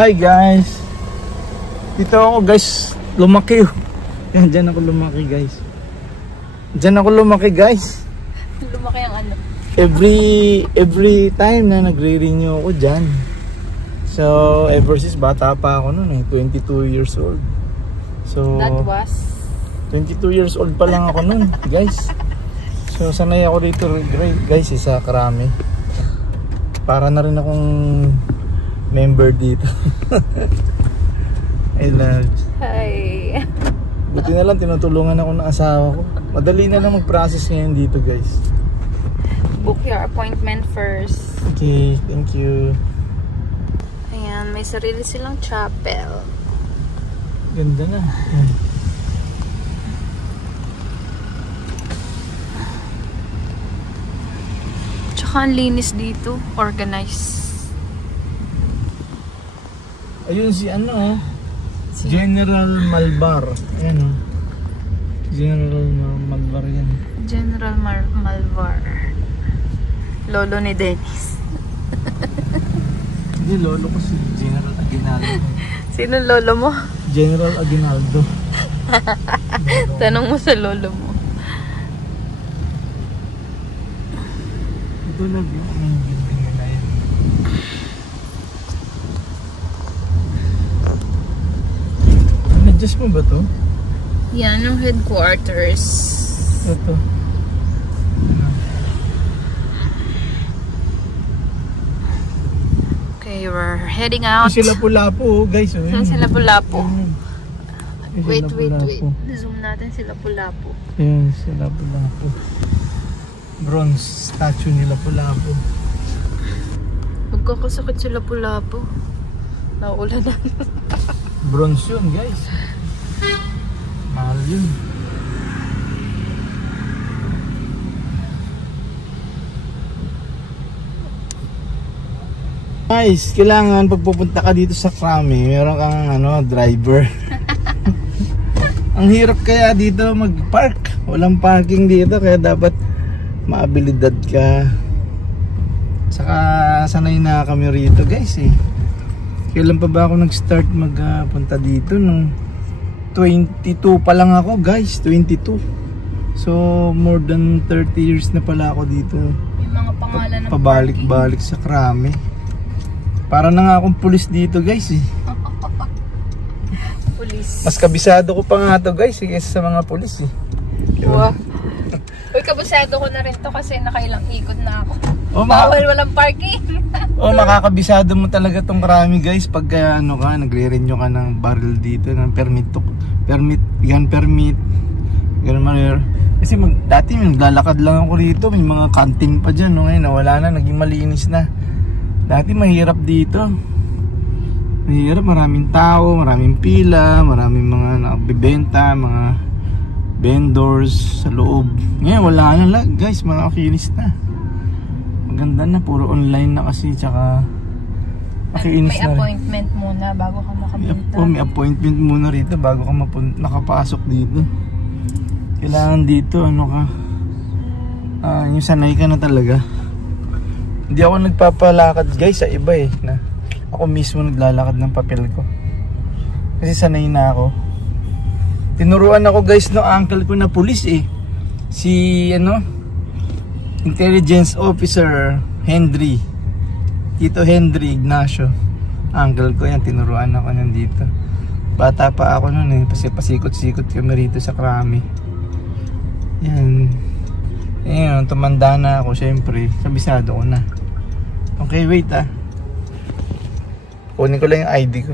Hi guys. Dito ako guys, lumaki. Yan, dyan ako lumaki guys. Lumaki ang ano? Every time na nagre-renew ako dyan. So, ever since bata pa ako noon 22 years old. So, That was? 22 years old pa lang ako noon, guys. So, sanay ako rito, guys, sa Krami. Para na rin akong member dito. I love. Hi. Buti na lang tinutulungan ako ng asawa ko. Madali na lang mag-process ngayon dito, guys. Book your appointment first. Okay, thank you. Ayan, may sarili silang chapel. Ganda na. Yan. Tsaka ang linis dito. Organized. Ayun si General Malbar. Ayan General Malbar yan. General Malvar. Lolo ni Dennis. Hindi, lolo ko si General Aguinaldo. Sino lolo mo? General Aguinaldo. Tanong mo sa lolo mo. Ito lang yung may building nila yan. Adjust mo ba to? Yan ang headquarters. Ito. Ano? Okay, we're heading out. Sila Lapu-Lapu, guys. Saan sila Lapu-Lapu? Wait. Lapu-Lapu. Zoom natin sila Lapu-Lapu. Yun, sila Lapu-Lapu. Bronze statue nila Lapu-Lapu. Magkakasakit sila Lapu-Lapu. Nauulan na. Bronze yun, guys. Mahal yun. Guys, kailangan pag pupunta ka dito sa Krami, meron kang driver. Ang hirap kaya dito mag-park. Walang parking dito kaya dapat maabilidad ka. Saka sanay na kami rito, guys eh. Kailan pa ba ako nag-start magpunta dito? Nung 22 pa lang ako, guys. 22. So, more than 30 years na pala ako dito. May mga pangalan ng pabalik-balik sa Krami. Para na nga akong pulis dito, guys eh. Pulis. Mas kabisado ko pa nga to, guys, kaysa sa mga pulis eh. Diba? Uy, kabisado ko na rin to kasi nakailang ikot na ako. Oh, bawal, walang parking. Makakabisado mo talaga tong Krami, guys, pag nagre-renew ka ng barrel dito, ng permit, gun permit. Ganun man. Kasi dati naglalakad lang ako rito, may mga kantin pa dyan, ngayon wala na, naging malinis na. Dati mahirap dito. Mahirap, maraming tao, maraming pila, maraming mga nagbebenta, mga vendors sa loob. Ngayon wala na lang, guys, mga kinis na. Maganda na, puro online na kasi, tsaka makiinis may appointment muna bago ka makapunta. May appointment muna rito bago ka nakapasok dito. Kailangan dito yung sanay ka na talaga. Hindi ako nagpapalakad, guys, sa iba eh. Ako mismo naglalakad ng papel ko. Kasi sanay na ako. Tinuruan ako, guys, no uncle ko na pulis eh. Si Intelligence Officer Henry. Tito Henry Ignacio. Uncle ko yan, tinuruan ako nandito. Bata pa ako noon eh. Pasikot-sikot kami rito sa Krami. Yan. Yan, tumanda na ako, syempre. Kabisado ko na. Okay, wait Kunin ko lang yung ID ko.